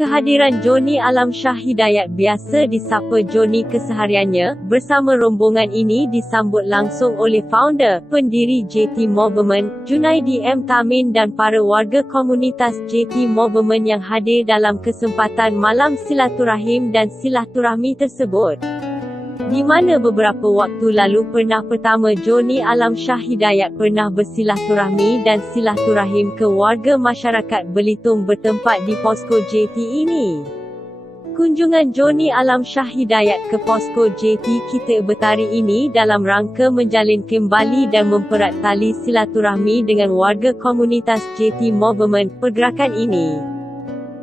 Kehadiran Johnny Alam Shah Hidayat, biasa disapa Johnny kesehariannya, bersama rombongan ini disambut langsung oleh founder, pendiri JT Movement, Junaidi M. Tamin dan para warga komunitas JT Movement yang hadir dalam kesempatan malam silaturahim dan silaturahmi tersebut. Di mana beberapa waktu lalu pertama Johnny Alam Shah Hidayat pernah bersilaturahmi dan silaturahim ke warga masyarakat Belitung bertempat di posko JT ini. Kunjungan Johnny Alam Shah Hidayat ke posko JT Kita Betari ini dalam rangka menjalin kembali dan mempererat tali silaturahmi dengan warga komunitas JT Movement pergerakan ini.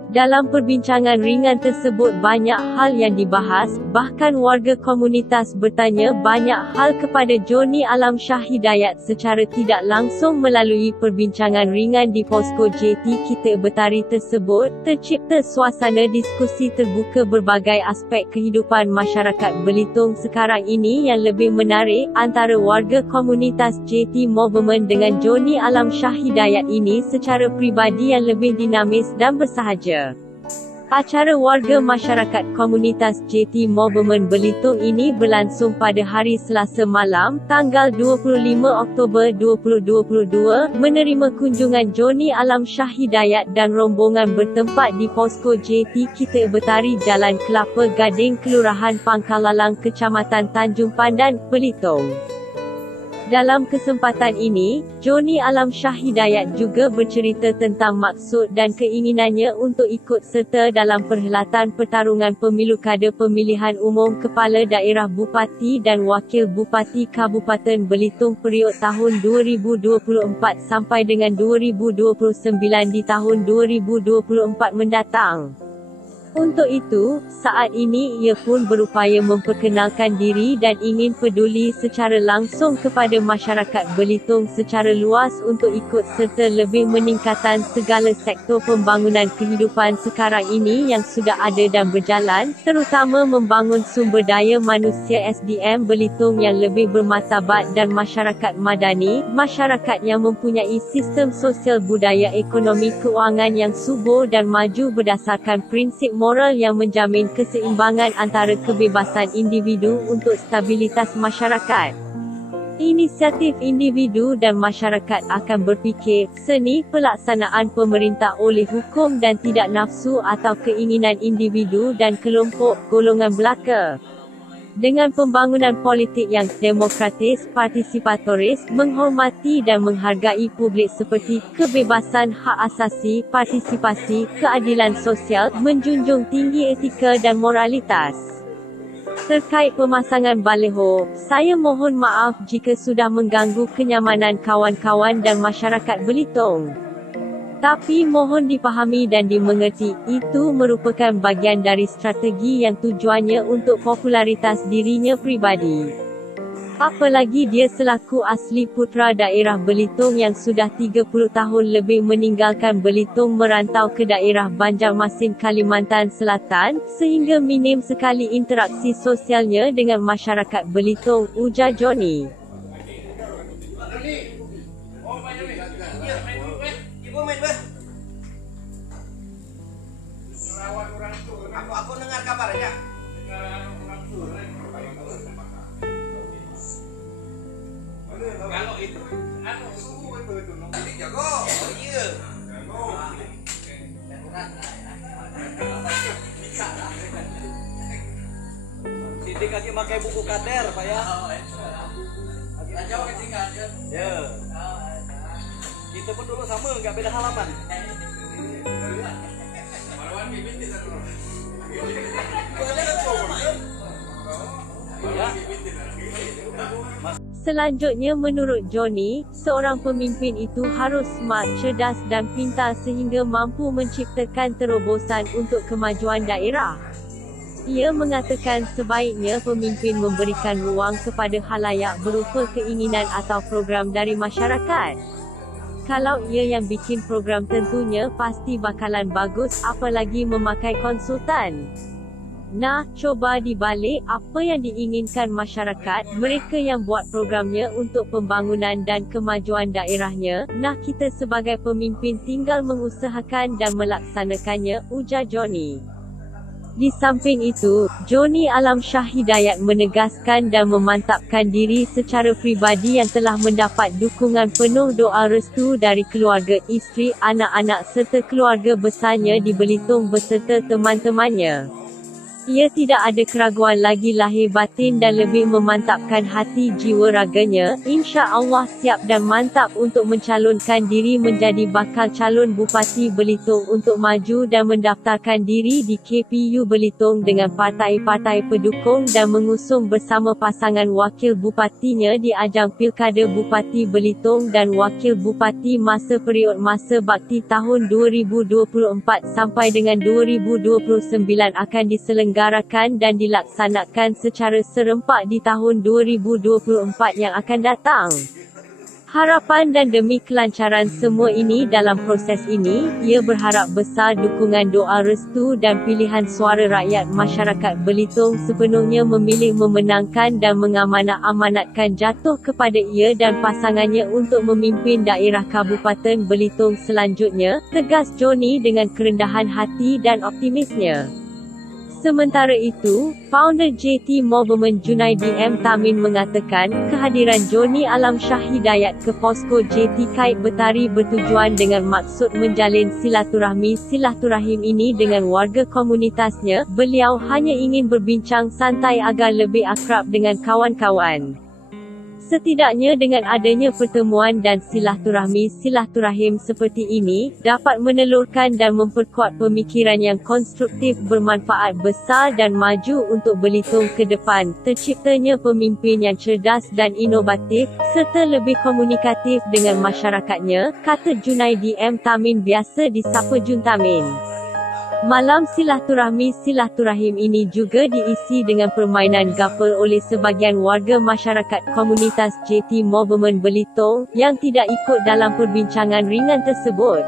Dalam perbincangan ringan tersebut banyak hal yang dibahas, bahkan warga komunitas bertanya banyak hal kepada Johnny Alam Shah Hidayat secara tidak langsung melalui perbincangan ringan di posko JT Kita Betari tersebut. Tercipta suasana diskusi terbuka berbagai aspek kehidupan masyarakat Belitung sekarang ini yang lebih menarik, antara warga komunitas JT Movement dengan Johnny Alam Shah Hidayat ini secara peribadi yang lebih dinamis dan bersahaja. Acara warga masyarakat komunitas JT Movement Belitung ini berlangsung pada hari Selasa malam, tanggal 25 Oktober 2022, menerima kunjungan Johnny Alam Shah Hidayat dan rombongan bertempat di posko JT Kita Betari Jalan Kelapa Gading, Kelurahan Pangkalalang, Kecamatan Tanjung Pandan, Belitung. Dalam kesempatan ini, Johnny Alam Shah Hidayat juga bercerita tentang maksud dan keinginannya untuk ikut serta dalam perhelatan pertarungan pemilu kada pemilihan umum Kepala Daerah Bupati dan Wakil Bupati Kabupaten Belitung period tahun 2024 sampai dengan 2029 di tahun 2024 mendatang. Untuk itu, saat ini ia pun berupaya memperkenalkan diri dan ingin peduli secara langsung kepada masyarakat Belitung secara luas untuk ikut serta lebih meningkatkan segala sektor pembangunan kehidupan sekarang ini yang sudah ada dan berjalan, terutama membangun sumber daya manusia SDM Belitung yang lebih bermartabat dan masyarakat madani, masyarakat yang mempunyai sistem sosial budaya ekonomi keuangan yang subur dan maju berdasarkan prinsip moral yang menjamin keseimbangan antara kebebasan individu untuk stabilitas masyarakat. Inisiatif individu dan masyarakat akan berfikir, seni pelaksanaan pemerintah oleh hukum dan tidak nafsu atau keinginan individu dan kelompok golongan belaka. Dengan pembangunan politik yang demokratis, partisipatoris, menghormati dan menghargai publik seperti kebebasan hak asasi, partisipasi, keadilan sosial, menjunjung tinggi etika dan moralitas. Terkait pemasangan baliho, saya mohon maaf jika sudah mengganggu kenyamanan kawan-kawan dan masyarakat Belitung. Tapi mohon dipahami dan dimengerti, itu merupakan bagian dari strategi yang tujuannya untuk popularitas dirinya pribadi. Apalagi dia selaku asli putra daerah Belitung yang sudah 30 tahun lebih meninggalkan Belitung merantau ke daerah Banjarmasin, Kalimantan Selatan, sehingga minim sekali interaksi sosialnya dengan masyarakat Belitung, ujar Johnny. Aku dengar kabar ya. Kalau itu suhu itu nanti jago. Iya. Sidik aja pakai buku kader, Pak ya. Aja pakai singkat ya. Ya. Kita pun dulu sama, nggak beda halaman. Selanjutnya menurut Johnny, seorang pemimpin itu harus smart, cerdas dan pintar sehingga mampu menciptakan terobosan untuk kemajuan daerah. Ia mengatakan sebaiknya pemimpin memberikan ruang kepada khalayak berupa keinginan atau program dari masyarakat. Kalau ia yang bikin program tentunya pasti bakalan bagus, apalagi memakai konsultan. Nah, coba dibalik apa yang diinginkan masyarakat, mereka yang buat programnya untuk pembangunan dan kemajuan daerahnya. Nah, kita sebagai pemimpin tinggal mengusahakan dan melaksanakannya, ujar Johnny. Di samping itu, Johnny Alamsyah Hidayat menegaskan dan memantapkan diri secara pribadi yang telah mendapat dukungan penuh doa restu dari keluarga, isteri, anak-anak serta keluarga besarnya di Belitung beserta teman-temannya. Ia tidak ada keraguan lagi lahir batin dan lebih memantapkan hati jiwa raganya, insya-Allah siap dan mantap untuk mencalonkan diri menjadi bakal calon Bupati Belitung untuk maju dan mendaftarkan diri di KPU Belitung dengan partai-partai pendukung dan mengusung bersama pasangan wakil bupatinya di ajang Pilkada Bupati Belitung dan Wakil Bupati masa period masa bakti tahun 2024 sampai dengan 2029 akan diselenggarakan dan dilaksanakan secara serempak di tahun 2024 yang akan datang. Harapan dan demi kelancaran semua ini dalam proses ini, ia berharap besar dukungan doa restu dan pilihan suara rakyat masyarakat Belitung sepenuhnya memilih memenangkan dan mengamanat-amanatkan jatuh kepada ia dan pasangannya untuk memimpin daerah Kabupaten Belitung selanjutnya, tegas Johnny dengan kerendahan hati dan optimisnya. Sementara itu, founder JT Movement Junaidi M. Tamin mengatakan, kehadiran Johnny Alamsyah Hidayat ke posko JT Kait Betari bertujuan dengan maksud menjalin silaturahim ini dengan warga komunitasnya. Beliau hanya ingin berbincang santai agar lebih akrab dengan kawan-kawan. Setidaknya dengan adanya pertemuan dan silaturahim seperti ini, dapat menelurkan dan memperkuat pemikiran yang konstruktif bermanfaat besar dan maju untuk Belitung ke depan, terciptanya pemimpin yang cerdas dan inovatif, serta lebih komunikatif dengan masyarakatnya, kata Junaidi M. Tamin biasa disapa Jun Tamin. Malam silaturahim ini juga diisi dengan permainan gapel oleh sebahagian warga masyarakat komunitas JT Movement Belitung, yang tidak ikut dalam perbincangan ringan tersebut.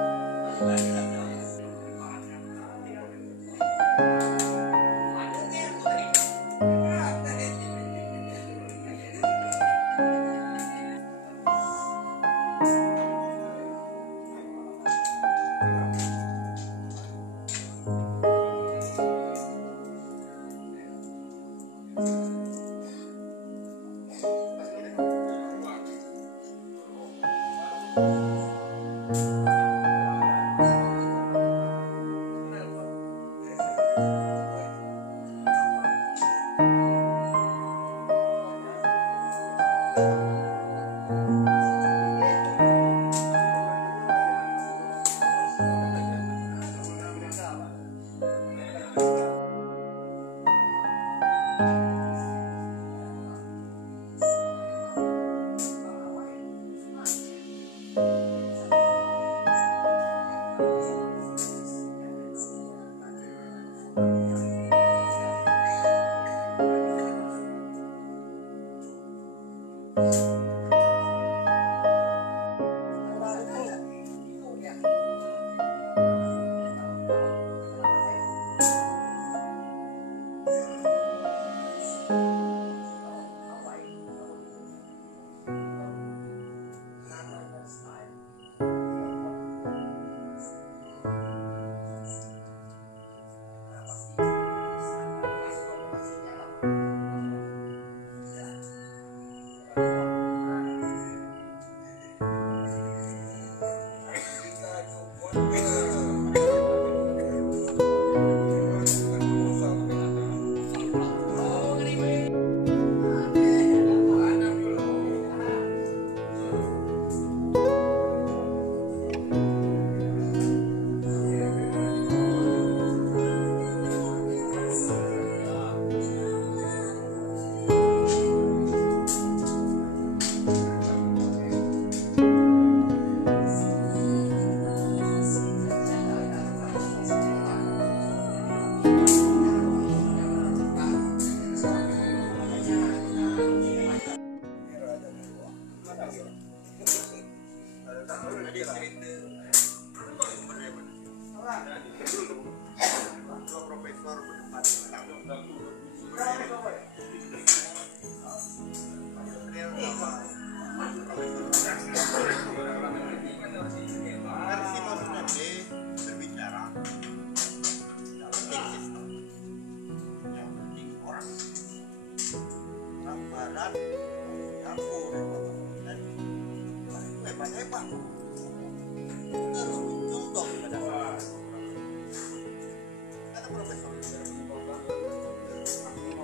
profesor.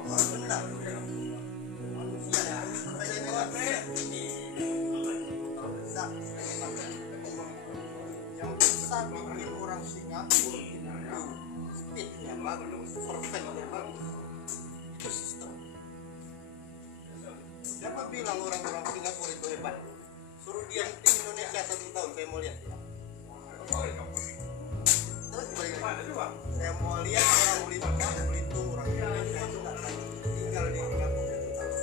Benar. Manusia ya. Yang bisa bikin orang Singapura itu speednya bagus, perfectnya bagus. Itu sistem. Siapa bilang orang-orang Singapura itu hebat? Suruh dia tim Indonesia 1 tahun, saya mau lihat. Terus balik lagi. Saya mau lihat orang Belitung, orang Indonesia itu nggak tahu. Tinggal di Singapura 1 tahun.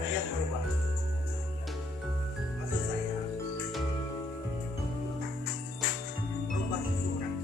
Lihat berubah. Maksud saya, berubah kurang.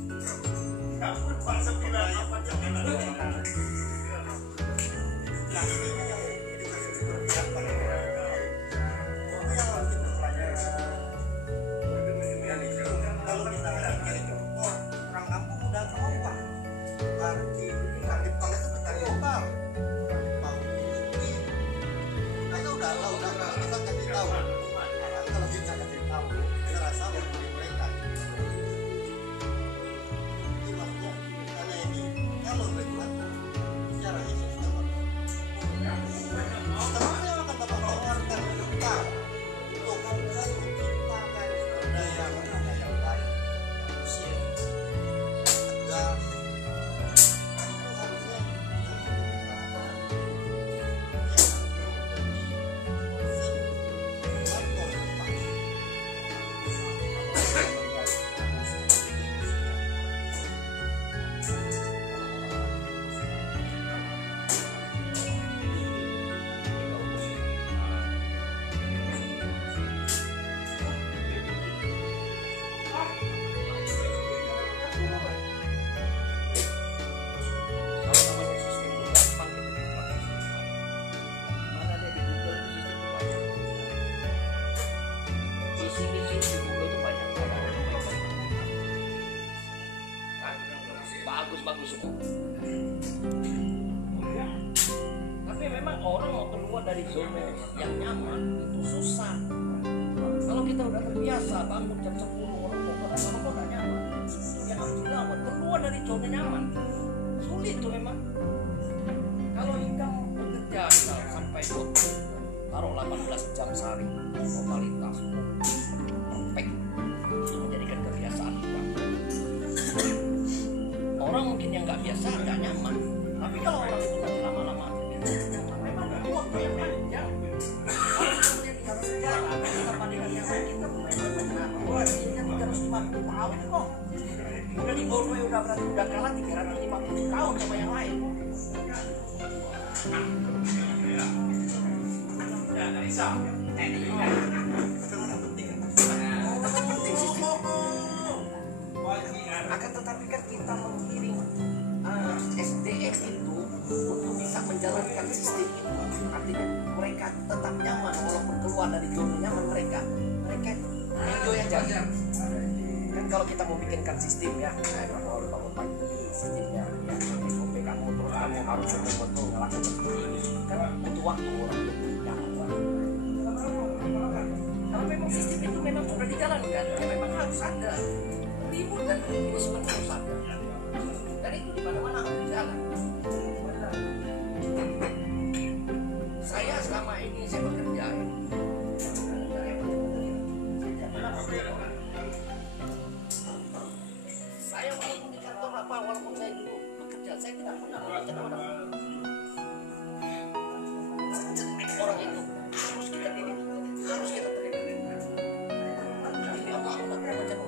Bagus semua. Tapi memang orang mau keluar dari zona yang nyaman itu susah. Kalau kita udah terbiasa bangun jam 10 orang kok gak nyaman, ya harus dilawan keluar dari zona nyaman. Sulit tuh memang. Kalau Ika bekerja misal sampai taruh 18 jam sehari totalitas perfect, itu menjadikan kebiasaan kita. Orang mungkin yang nggak biasa nggak nyaman, tapi kalau orang itu nanti lama-lama nyaman, memang waktu yang panjang. Kalau kemudian kita berjalan, kita bandingkan yang lain, kita benar-benar 350 tahun kok. Udah di Borneo udah berarti udah kalah 350 tahun sama yang lain. Akan tetapi kan kita mengiring SDM itu untuk bisa menjalankan sistem itu, artinya mereka tetap nyaman walaupun keluar dari zona nyaman mereka enjoy aja. Kan kalau kita mau bikinkan sistem ya, kamu harus bangun pagi sistemnya, ya SOP kamu terus kamu harus betul-betul ngelakuin kan butuh waktu orang nyaman. Kalau memang sistem itu memang sudah dijalankan, ya memang harus ada ribut dan ini sebenarnya harus ada. Dan itu di mana-mana harus jalan. Saya selama ini saya bekerja. Saya walaupun di kantor apa, walaupun saya dulu bekerja, saya tidak pernah mengatakan orang itu harus kita pilih, harus kita terima. Ini apa macam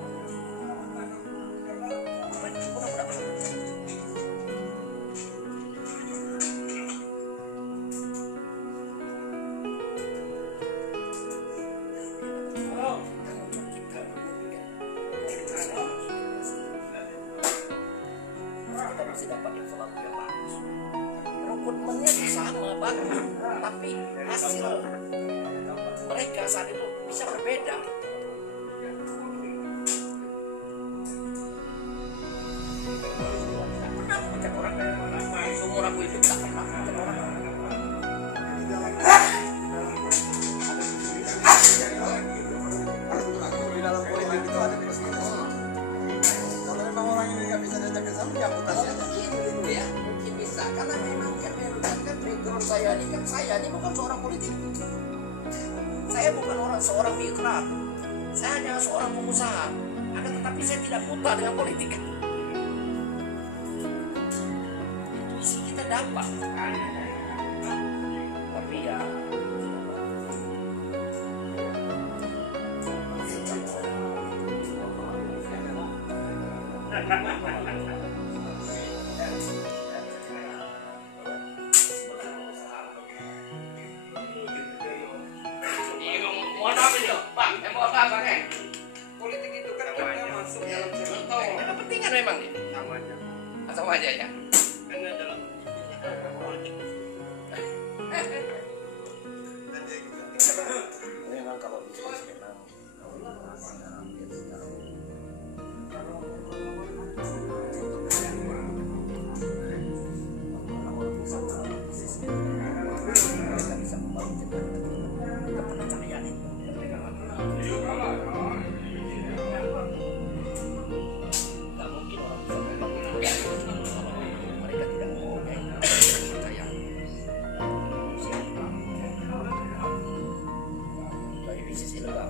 tapi hasil mereka saat itu bisa berbeda. Pernah aku pecat orang, seumur aku hidup tak pernah pecat orang. Di dalam politik itu ada plus minus. Kalau memang orang ini nggak bisa diajak ke sana, ya amputasi aja. bisa karena memang kan background saya ini bukan seorang politik. Saya bukan seorang birokrat. Saya hanya seorang pengusaha. Akan tetapi saya tidak buta dengan politik. Itu kita dapat. Tapi ya mohon maaf ini loh, Pak. Mau apa nih? Politik itu kan kita masuk dalam sebuah Ada kepentingan memang nih. sama aja. Sama aja ya. Kan dalam politik. Dan dia juga Memang kalau bisnis memang mereka bisa membangun kepercayaan itu. Nggak mungkin orang bisa membangun mereka tidak mempunyai kepercayaan. Bagi bisnis ilegal.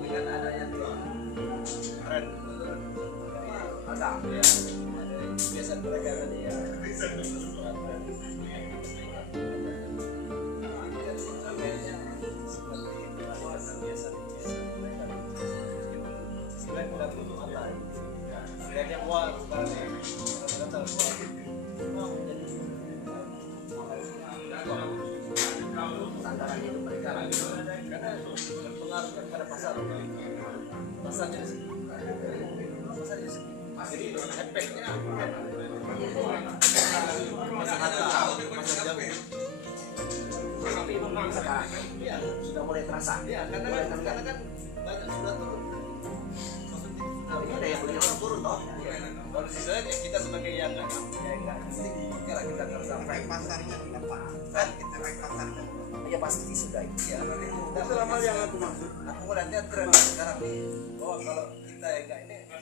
dengan adanya tren ada biasa mereka tadi ya Sandaran itu mereka karena berpengaruh pada pasar pasarnya pasarnya jadi efeknya pasar jamu sekarang sudah mulai terasa. ya karena kan banyak sudah turun maksudnya Ini ada yang beli orang turun toh. kalau sisanya ya kita sebagai yang nggak mesti kalau kita kerja pasarnya apa kan kita pasarnya Ya pasti sudah itu. ya itu lama yang aku maksud aku melihatnya tren sekarang nih bahwa kalau kita ya enggak ini no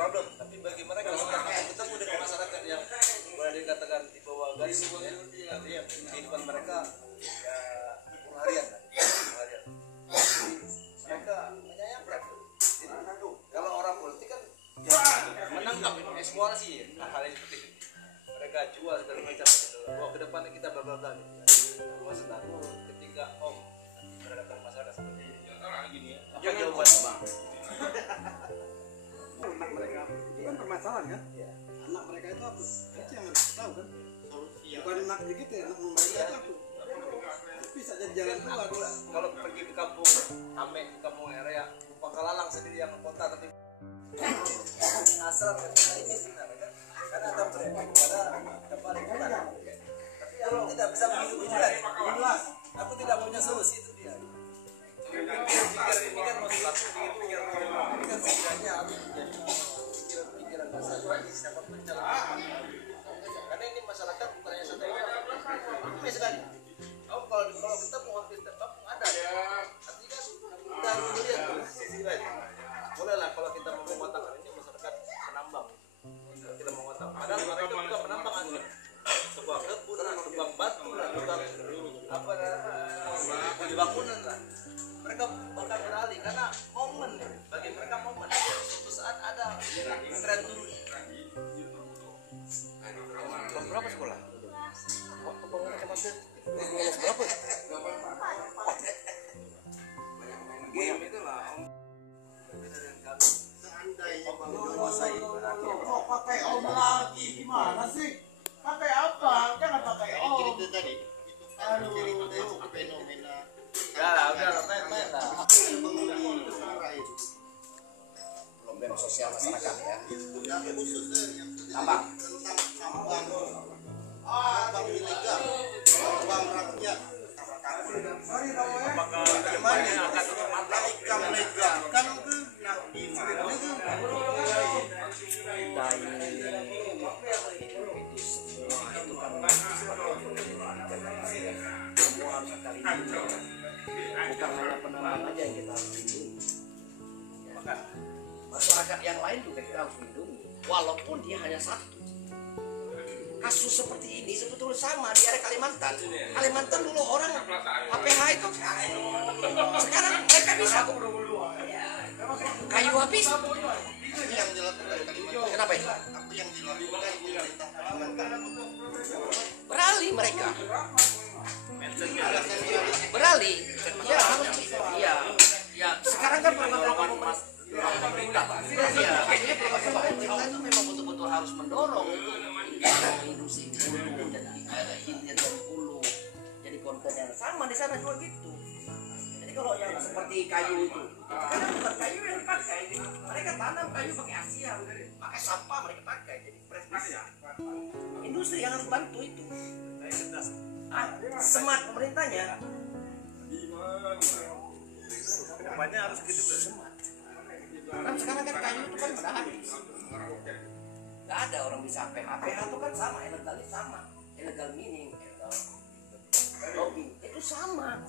problem tapi bagi mereka kalau kita ketemu dengan masyarakat yang boleh dikatakan di bawah garis ya artinya kehidupan mereka ya harian mereka menyayangkan kalau orang politik kan ya, menangkap eksplorasi hal-hal seperti itu mereka jual segala macam bahwa ke depannya kita bla bla bla gitu ya. Maksud aku ketika om berhadapan masyarakat seperti ini gini ya apa jawaban bang Anak mereka itu kan permasalahan kan? ya. Anak mereka itu apa? Itu yang harus tahu kan? Bukan anak dikit ya, anak mereka itu apa? Bisa jadi jalan keluar. Kalau pergi ke kampung Ame, ke kampung area Pangkalalang sendiri yang kota tapi asal kan ini sebenarnya kan karena ada berefek pada lingkungan tapi aku tidak bisa menghidupi juga aku tidak punya solusi itu dia pikir maksud aku pikir ini kan setidaknya aku menjadi pikiran dasar bagi siapapun calon karena ini masyarakat bukan hanya satu ramai sekali kalau kita mau hampir terpampung ada artinya kita harus melihat sisi lain bolehlah kalau kita mau mengatakan ini masyarakat penambang kita mau mengatakan padahal mereka juga penambang asli sebuah kebun tukang batu tukang apa di bangunan lah mereka bakal beralih karena momen bagi mereka momen suatu saat ada tren turun berapa sekolah? Pembangunan kemarin berapa? Game itu lah Seandainya menguasai kok pakai om lagi gimana sih? Pakai apa? Jangan pakai om. itu tadi Aduh, fenomena udah main lah Problem sosial masyarakat ya. yang khususnya yang Tambang. tentang tambang ilegal tambang rakyat apakah bagaimana akan termata ikan legal kan itu nak di Semua itu kan semua harus kita lindungi. Bukan hanya penambang aja yang kita harus lindungi. Ya. Masyarakat yang lain juga kita harus lindungi. Walaupun dia hanya satu. Kasus seperti ini sebetulnya sama di area Kalimantan. Kalimantan dulu orang HPH itu, sekarang mereka bisa kok. Kayu habis. Itu yang dilakukan Kalimantan. Kenapa itu? Apa yang dilakukan pemerintah Kalimantan? Beralih mereka. Beralih. Ya harus. Ya. Sekarang kan program pemerintah. Ya, akhirnya program pemerintah itu memang betul-betul harus mendorong untuk industri hulu dan hilir dan hulu. Jadi konten yang sama di sana juga gitu. Jadi kalau yang seperti kayu itu, karena bukan kayu yang dipakai, mereka tanam kayu pakai Asia, pakai sampah mereka pakai, jadi prestasi. Industri yang harus bantu itu. Smart pemerintahnya. Kedepannya harus gitu. Smart. Kan sekarang kan kayu itu kan pada habis. Gak ada orang bisa PH itu kan sama, ilegalnya sama, illegal mining, illegal logging itu sama.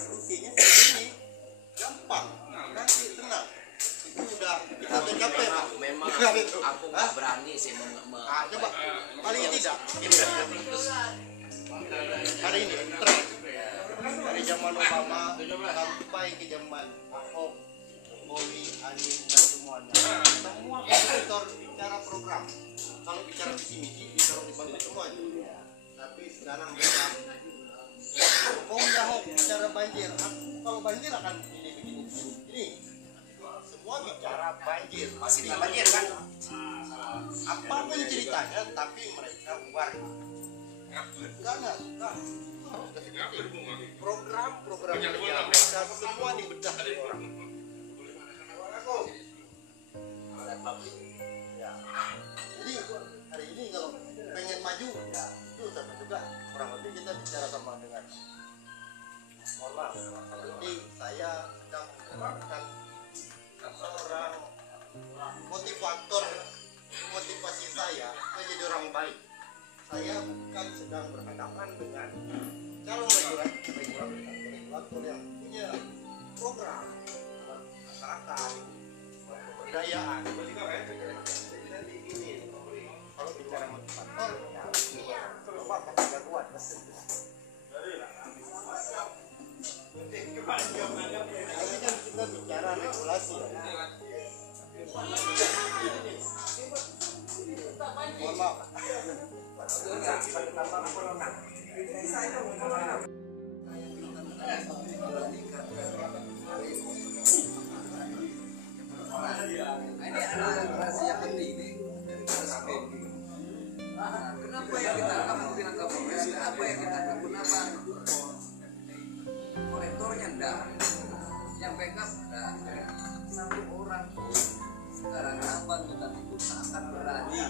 Solusinya seperti ini, gampang, nanti tenang. Itu udah kita capek Pak. Memang Bukan itu. aku nggak berani sih Coba paling tidak hari ini tren dari zaman Obama sampai ke zaman Ahok, Jokowi, Anies dan semuanya. Semua kompetitor bicara program. Kalau bicara visi misi bisa dibantu semuanya. Tapi sekarang beda. Jokowi Ahok bicara banjir. Aku kalau banjir akan ini begini. Ini semua bicara banjir. masih di banjir kan? Apapun ceritanya, tapi mereka war. Karena harus program-program kerja mereka semua dibedah dari orang. Ya. Jadi hari ini kalau pengen maju, ya itu sama juga kurang lebih kita bicara sama dengan. Mohon maaf, jadi saya sedang menggunakan seorang motivasi saya menjadi orang baik. Saya bukan sedang berhadapan dengan calon regulator yang punya program masyarakat, kebudayaan. Jadi ini kalau bicara motivator, ya coba pakai kuat. Tapi kan kita bicara regulasi. Mohon maaf. Ini adalah rahasia penting nih dari Kapolres. Kenapa yang kita kamu bilang Kapolres? Apa yang kita kenapa? Kolektornya enggak, yang backup enggak. Satu orang pun sekarang abang kita itu tak akan berani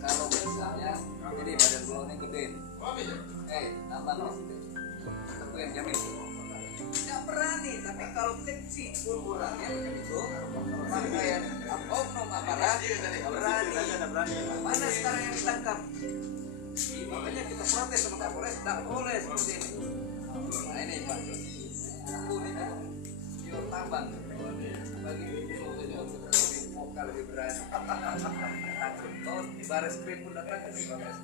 kalau misalnya ini badan blownya gede. Abang itu aku yang jamin. Nggak berani, tapi kalau kecil orangnya itu pakaian oknum aparat berani. Mana sekarang yang ditangkap? Makanya kita protes sama Kapolres, tidak boleh seperti ini. Nah ini Pak, aku ini kan pure tambang bagi lebih vokal, lebih berani. Kalau di baris krim pun datang,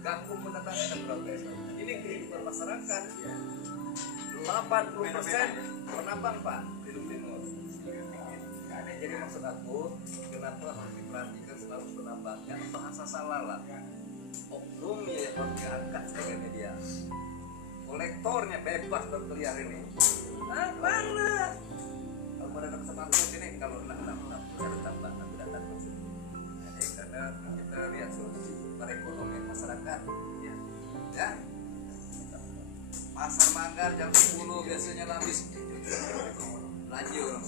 Gakum pun datang, kita protes. Ini kehidupan masyarakat. 80% penambang Pak di Timur. Nah, jadi maksud aku, kenapa harus diperhatikan selalu penambangnya? Bahasa salah lah. Oknumnya yang harus diangkat sebagai media. Kolektornya bebas berkeliar ini. Apaan? Kalau pada dalam sepatu ini kalau nak cari tambang nanti datang ke sini. Jadi karena kita lihat solusi perekonomian masyarakat, ya. Pasar Manggar jam 10 biasanya habis belanja orang.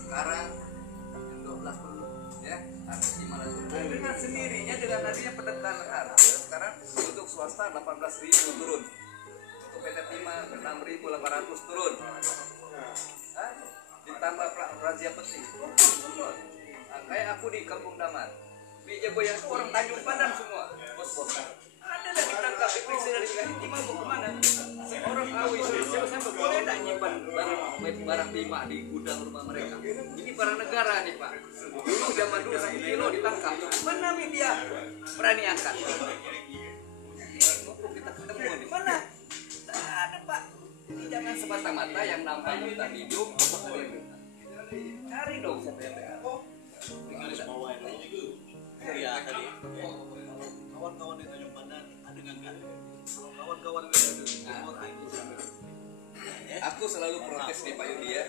Sekarang jam 12 pun ya habis di mana turun. Dengan sendirinya dengan adanya penekanan harga sekarang untuk swasta 18.000 turun. Untuk PT Timah 6.800 turun. ditambah razia penting semua. Nah, kayak aku di Kampung Daman Bija Goyang itu orang Tanjung Pandan semua bos-bos ada yang ditangkap diperiksa dari Kalimantan mau kemana seorang awi siapa boleh tak nyimpan barang Bima di gudang rumah mereka ini barang negara nih Pak dulu zaman dulu 1 kilo ditangkap mana media berani angkat kita ketemu di mana tak ada Pak ini jangan semata-mata yang nampak kita hidup cari dong siapa yang Ya tadi kawan-kawan di Tanjung Pandan ada nggak? Kawan-kawan di Timur aku selalu protes nih Pak Yudi ya.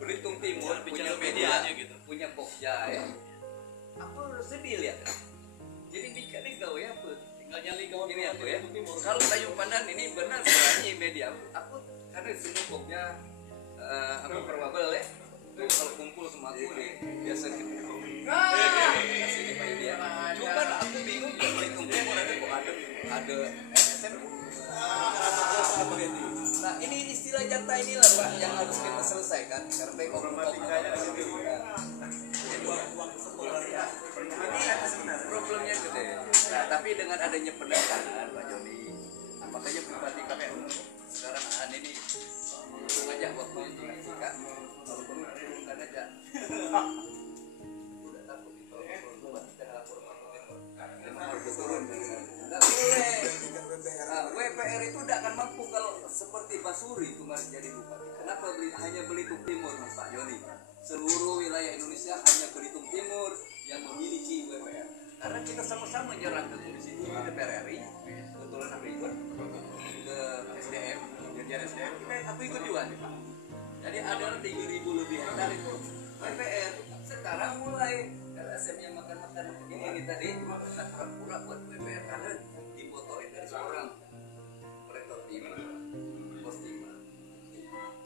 Belitung Timur punya media gitu, punya Pokja ya. Aku sedih lihat. Jadi dikali kau ya apa? Tinggal nyali kawan ini aku ya. Kalau Tanjung Pandan ini benar berani media. Aku karena semua Pokja aku probable ya. Kalau kumpul sama aku nih biasa gitu. Sini Pak Yudi ya. Cuman aku bingung di Belitung Timur ada SM. Nah ini istilah jatah inilah Pak yang harus kita selesaikan karena problematikanya ini problemnya gede. Nah tapi dengan adanya pendekatan Pak Joni, makanya pribadi kami sekarang ini untung aja waktu itu kan kalau turunkan aja. Udah takut itu buat kita lapor harus turun. Nggak boleh. WPR itu tidak akan mampu kalau seperti Basuri kemarin jadi bupati. Kenapa hanya Belitung Timur Mas Pak Joni? Seluruh wilayah Indonesia hanya Belitung Timur yang memiliki WPR. Karena kita sama-sama menyerang ke komisi di DPR RI, kebetulan aku ikut ke SDM, kerjaan SDM. Aku ikut juga nih Pak. Jadi ada 3.000 lebih hektar itu WPR. Sekarang mulai LSM yang makan-makan ini tadi pura-pura buat WPR karena dibotorin dari seorang operator timah, bos timah.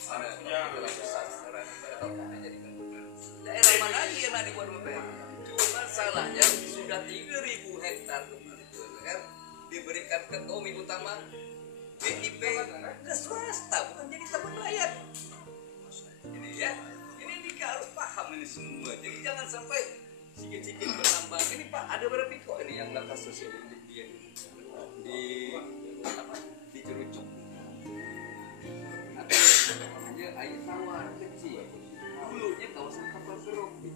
Ada dalam besar sekarang pada jadikan benar. Daerah mana lagi yang ada dibuat WPR? Cuma masalahnya sudah 3.000 hektar WPR diberikan ke Tommy Utama BIP ke swasta bukan jadi tabung rakyat. Ini ya, ini kita harus paham ini semua. Jadi jangan sampai sikit-sikit bertambah. Ini Pak ada berapa kok ini yang dapat sosial media di Cerucuk. Ada air tawar kecil. Dulunya kawasan kapal keruk di